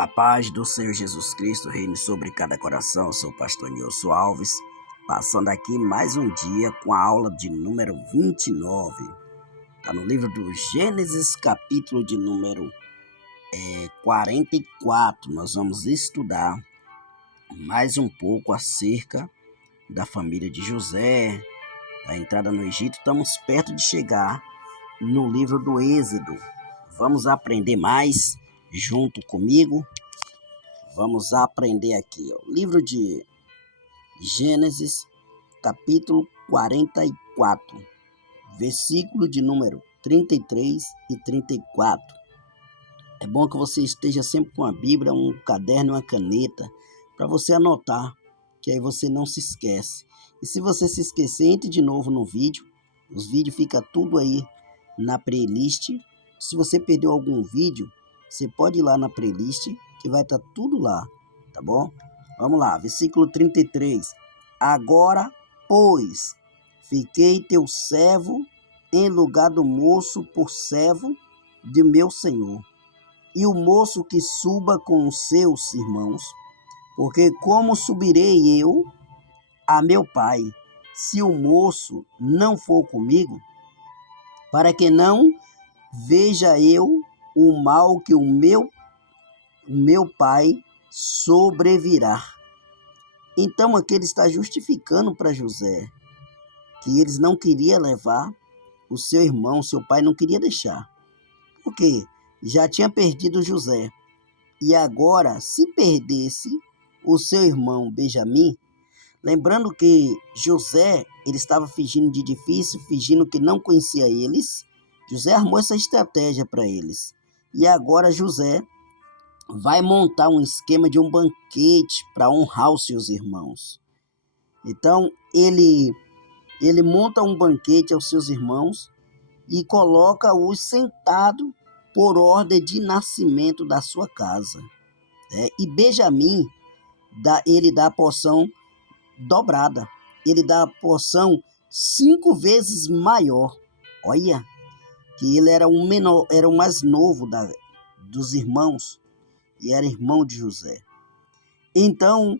A paz do Senhor Jesus Cristo reine sobre cada coração. Eu sou o pastor Nilson Alves, passando aqui mais um dia com a aula de número 29. Está no livro do Gênesis, capítulo de número 44. Nós vamos estudar mais um pouco acerca da família de José, da entrada no Egito. Estamos perto de chegar no livro do Êxodo. Vamos aprender mais junto comigo. Vamos aprender aqui, ó. Livro de Gênesis, capítulo 44, versículo de número 33 e 34. É bom que você esteja sempre com a Bíblia, um caderno e uma caneta, para você anotar, que aí você não se esquece. E se você se esquecer, entre de novo no vídeo. Os vídeos ficam tudo aí na playlist. Se você perdeu algum vídeo, você pode ir lá na playlist, que vai estar tudo lá, tá bom? Vamos lá, versículo 33. Agora, pois, fiquei teu servo em lugar do moço por servo de meu senhor, e o moço que suba com os seus irmãos, porque como subirei eu a meu pai, se o moço não for comigo, para que não veja eu o mal que o meu pai sobrevirá. Então aqui ele está justificando para José que eles não queriam levar o seu irmão, seu pai não queria deixar. Porque já tinha perdido José. E agora, se perdesse o seu irmão Benjamim, lembrando que José, ele estava fingindo de difícil, fingindo que não conhecia eles, José armou essa estratégia para eles. E agora José vai montar um esquema de um banquete para honrar os seus irmãos. Então, ele monta um banquete aos seus irmãos e coloca-os sentados por ordem de nascimento da sua casa. E Benjamim, ele dá a porção dobrada. Ele dá a porção 5 vezes maior. Olha, que ele era o menor, era o mais novo dos irmãos. E era irmão de José. Então,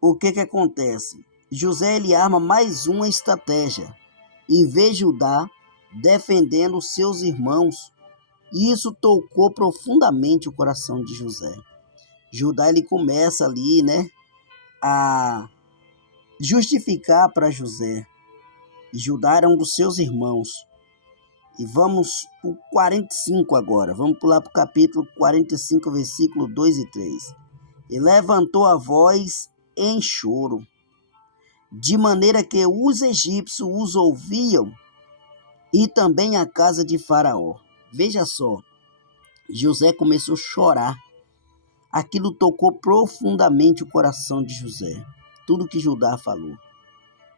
o que acontece? José ele arma mais uma estratégia e vê Judá defendendo os seus irmãos. E isso tocou profundamente o coração de José. Judá ele começa ali, a justificar para José. E Judá era um dos seus irmãos. E vamos para o 45 agora. Vamos pular para o capítulo 45, versículo 2 e 3. E levantou a voz em choro, de maneira que os egípcios os ouviam, e também a casa de Faraó. Veja só, José começou a chorar. Aquilo tocou profundamente o coração de José. Tudo que Judá falou.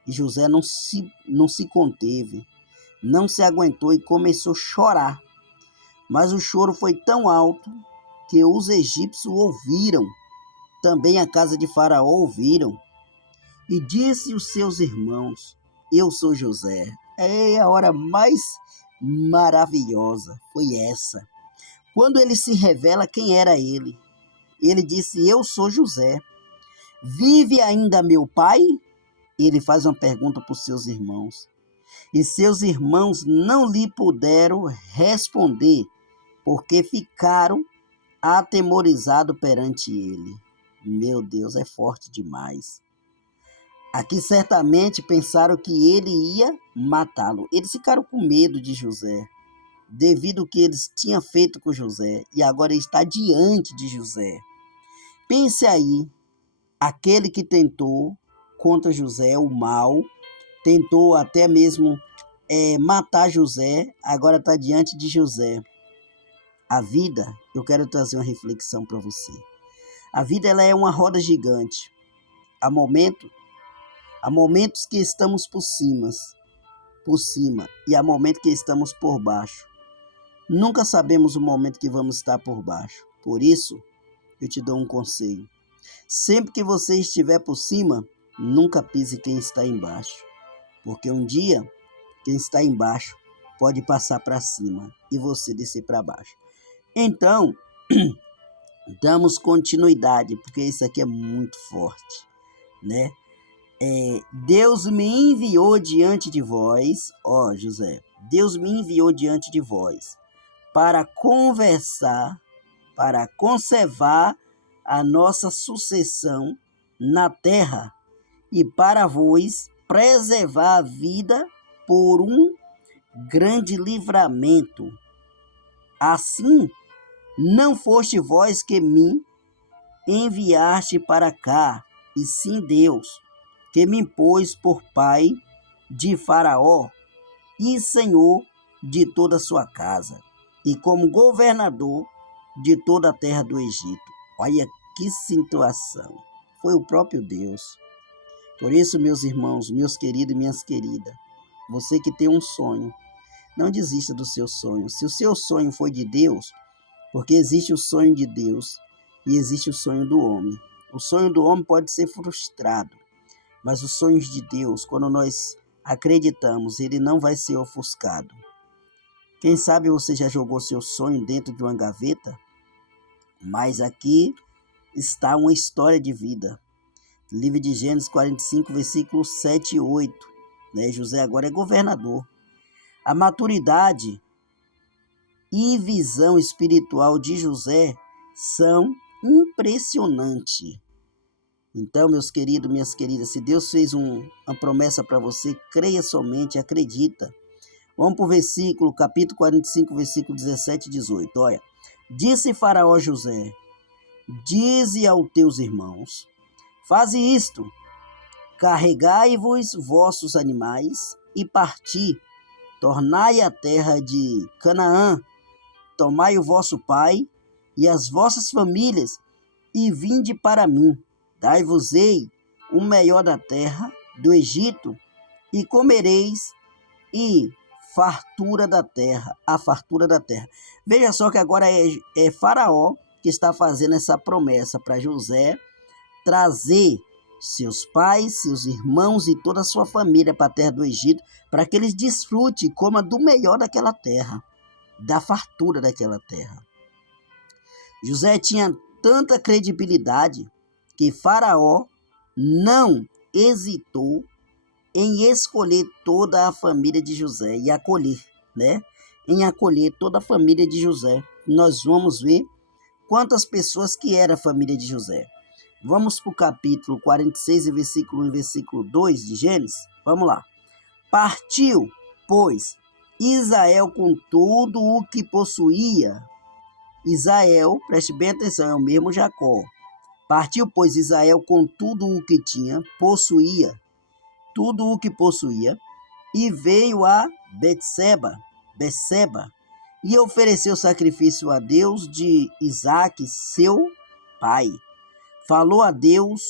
E José não se conteve, não se aguentou e começou a chorar. Mas o choro foi tão alto que os egípcios ouviram. Também a casa de Faraó ouviram. E disse os seus irmãos: eu sou José. A hora mais maravilhosa foi essa. Quando ele se revela quem era ele. Ele disse: eu sou José. Vive ainda meu pai? Ele faz uma pergunta para os seus irmãos. E seus irmãos não lhe puderam responder, porque ficaram atemorizados perante ele. Meu Deus, é forte demais. Aqui certamente pensaram que ele ia matá-lo. Eles ficaram com medo de José, devido ao que eles tinham feito com José. E agora ele está diante de José. Pense aí, aquele que tentou contra José o mal, tentou até mesmo matar José, agora está diante de José. A vida, eu quero trazer uma reflexão para você. A vida ela é uma roda gigante. Há momentos que estamos por cima e há momentos que estamos por baixo. Nunca sabemos o momento que vamos estar por baixo. Por isso, eu te dou um conselho. Sempre que você estiver por cima, nunca pise quem está embaixo. Porque um dia, quem está embaixo pode passar para cima e você descer para baixo. Então, Damos continuidade, porque isso aqui é muito forte, né? Deus me enviou diante de vós, ó José, Deus me enviou diante de vós para conversar, para conservar a nossa sucessão na terra e para vos preservar a vida por um grande livramento. Assim, não foste vós que me enviaste para cá, e sim Deus, que me pôs por pai de Faraó e senhor de toda a sua casa, e como governador de toda a terra do Egito. Olha que situação. Foi o próprio Deus. Por isso, meus irmãos, meus queridos e minhas queridas, você que tem um sonho, não desista do seu sonho. Se o seu sonho foi de Deus, porque existe o sonho de Deus e existe o sonho do homem. O sonho do homem pode ser frustrado, mas os sonhos de Deus, quando nós acreditamos, ele não vai ser ofuscado. Quem sabe você já jogou seu sonho dentro de uma gaveta? Mas aqui está uma história de vida. Livro de Gênesis 45, versículos 7 e 8. José agora é governador. A maturidade e visão espiritual de José são impressionantes. Então, meus queridos, minhas queridas, se Deus fez uma promessa para você, creia somente, acredita. Vamos para o versículo, capítulo 45, versículo 17 e 18. Olha, disse Faraó a José, dize aos teus irmãos, faze isto, carregai-vos vossos animais e parti, tornai a terra de Canaã, tomai o vosso pai e as vossas famílias e vinde para mim. Dai-vos-ei o melhor da terra do Egito e comereis e fartura da terra, a fartura da terra. Veja só que agora é Faraó que está fazendo essa promessa para José trazer seus pais, seus irmãos e toda a sua família para a terra do Egito, para que eles desfrutem e comam do melhor daquela terra, da fartura daquela terra. José tinha tanta credibilidade que Faraó não hesitou em escolher toda a família de José e acolher, em acolher toda a família de José. Nós vamos ver quantas pessoas que era a família de José. Vamos para o capítulo 46, versículo 1 e versículo 2 de Gênesis. Vamos lá. Partiu, pois, Israel com tudo o que possuía. Israel, preste bem atenção, é o mesmo Jacó. Partiu, pois, Israel com tudo o que tinha, possuía, e veio a Betseba, e ofereceu sacrifício a Deus de Isaque, seu pai. Falou Deus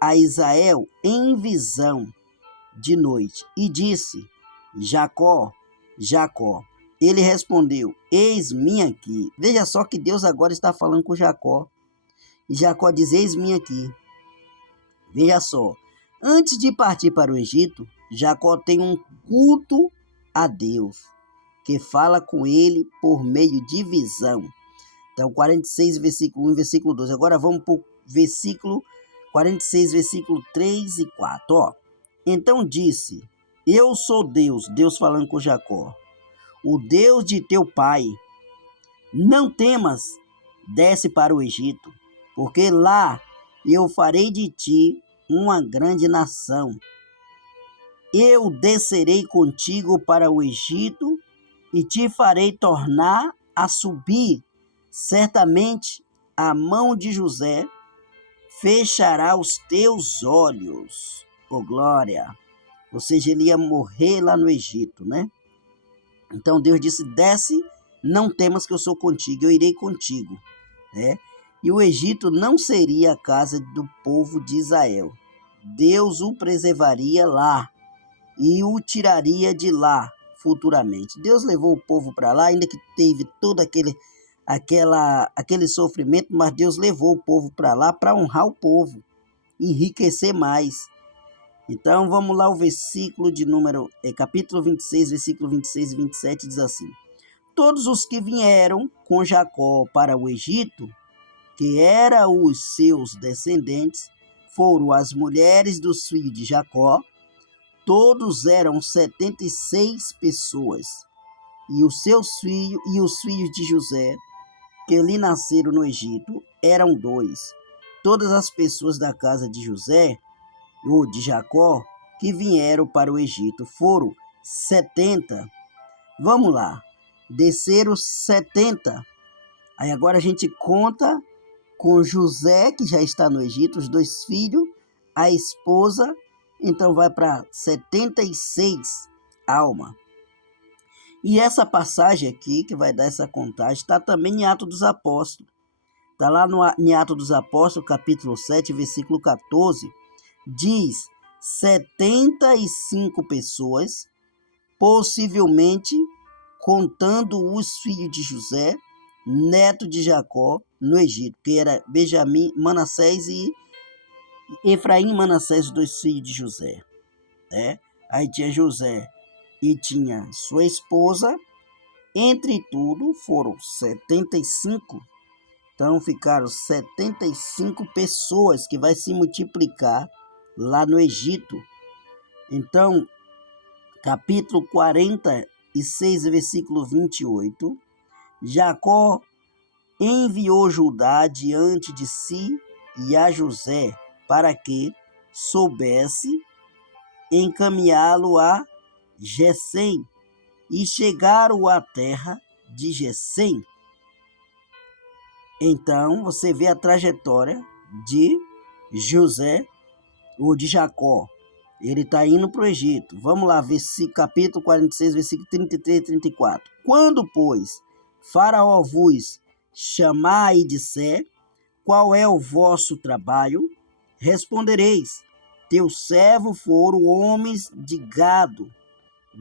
a Israel em visão de noite, e disse, Jacó, Jacó. Ele respondeu, eis-me aqui. Veja só que Deus agora está falando com Jacó. E Jacó diz, eis-me aqui. Veja só, antes de partir para o Egito, Jacó tem um culto a Deus, que fala com ele por meio de visão. Então, 46, versículo 1, versículo 2. Agora vamos para o versículo 46, versículo 3 e 4. Ó. Então disse, eu sou Deus, Deus falando com Jacó, o Deus de teu pai. Não temas, desce para o Egito, porque lá eu farei de ti uma grande nação. Eu descerei contigo para o Egito e te farei tornar a subir. Certamente a mão de José fechará os teus olhos. Oh, glória! Ou seja, ele ia morrer lá no Egito, Então Deus disse, desce, não temas que eu sou contigo, eu irei contigo, E o Egito não seria a casa do povo de Israel. Deus o preservaria lá e o tiraria de lá futuramente. Deus levou o povo para lá, ainda que teve todo aquele sofrimento, mas Deus levou o povo para lá para honrar o povo, enriquecer mais. Então vamos lá, o versículo de número, capítulo 26, versículo 26 e 27 diz assim, Todos os que vieram com Jacó para o Egito, que eram os seus descendentes, foram as mulheres dos filhos de Jacó. Todos eram 76 pessoas, e os seus filhos e os filhos de José, que lhe nasceram no Egito, eram 2. Todas as pessoas da casa de José ou de Jacó que vieram para o Egito foram 70. Vamos lá, desceram 70. Aí agora a gente conta com José, que já está no Egito, os 2 filhos, a esposa, então vai para 76 almas. E essa passagem aqui, que vai dar essa contagem, está também em Atos dos Apóstolos. Está lá em Atos dos Apóstolos, capítulo 7, versículo 14, diz 75 pessoas, possivelmente contando os filhos de José, neto de Jacó, no Egito, que era Benjamim, Manassés e Efraim e Manassés, os 2 filhos de José. Né? Aí tinha José e tinha sua esposa, entre tudo foram 75. Então ficaram 75 pessoas que vai se multiplicar lá no Egito. Então, capítulo 46, versículo 28, Jacó enviou Judá diante de si e a José para que soubesse encaminhá-lo a Gesem, e chegaram à terra de Gesem. Então você vê a trajetória de José ou de Jacó. Ele está indo para o Egito. Vamos lá, capítulo 46, versículo 33 e 34. Quando, pois, Faraó vos chamar e disser: qual é o vosso trabalho? Respondereis: teus servos foram homens de gado,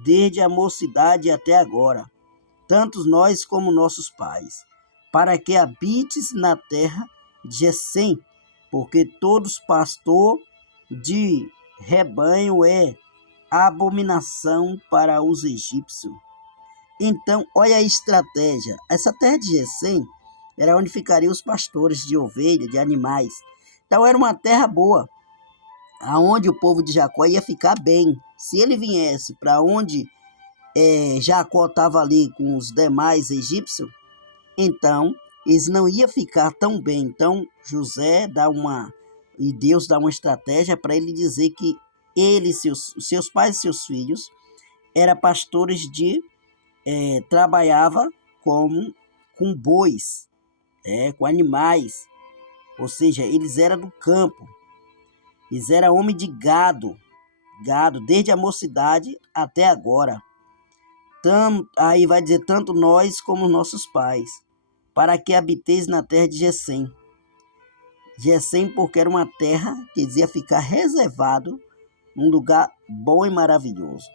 desde a mocidade até agora, tanto nós como nossos pais, para que habites na terra de Gesem, porque todos pastor de rebanho é abominação para os egípcios. Então, olha a estratégia. Essa terra de Gesem era onde ficariam os pastores de ovelha, de animais. Então, era uma terra boa, aonde o povo de Jacó ia ficar bem. Se ele viesse para onde Jacó estava ali com os demais egípcios, então eles não iam ficar tão bem. Então, Deus dá uma estratégia para ele dizer que ele, seus pais e seus filhos, eram pastores trabalhava com bois, com animais, ou seja, eles eram do campo, eles eram homem de gado, desde a mocidade até agora. Aí vai dizer, tanto nós como nossos pais, para que habiteis na terra de Gesem. Gesem porque era uma terra que dizia ficar reservado, um lugar bom e maravilhoso.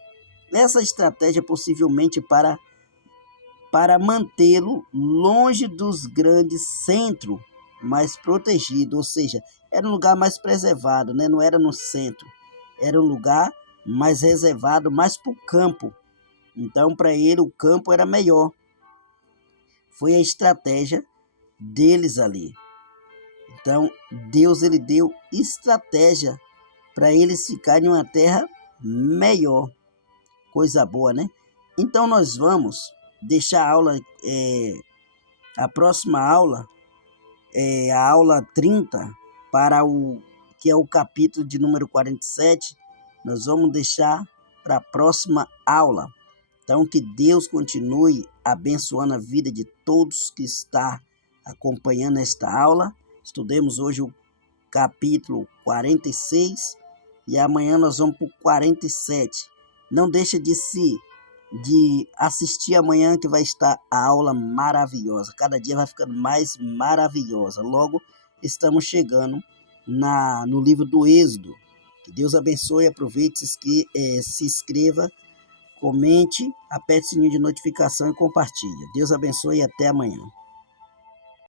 Essa estratégia possivelmente para mantê-lo longe dos grandes centros, mais protegido, ou seja, era um lugar mais preservado, né? Não era no centro, era um lugar mais reservado, mais para o campo. Então, para ele, o campo era melhor. Foi a estratégia deles ali. Então, Deus ele deu estratégia para eles ficarem em uma terra melhor. Coisa boa, né? Então, nós vamos deixar a aula, a próxima aula, a aula 30, que é o capítulo de número 47, nós vamos deixar para a próxima aula. Então, que Deus continue abençoando a vida de todos que está acompanhando esta aula. Estudemos hoje o capítulo 46 e amanhã nós vamos para o 47. Não deixa de assistir amanhã, que vai estar a aula maravilhosa. Cada dia vai ficando mais maravilhosa. Logo, estamos chegando no livro do Êxodo. Que Deus abençoe, aproveite, se inscreva, comente, aperte o sininho de notificação e compartilhe. Deus abençoe e até amanhã.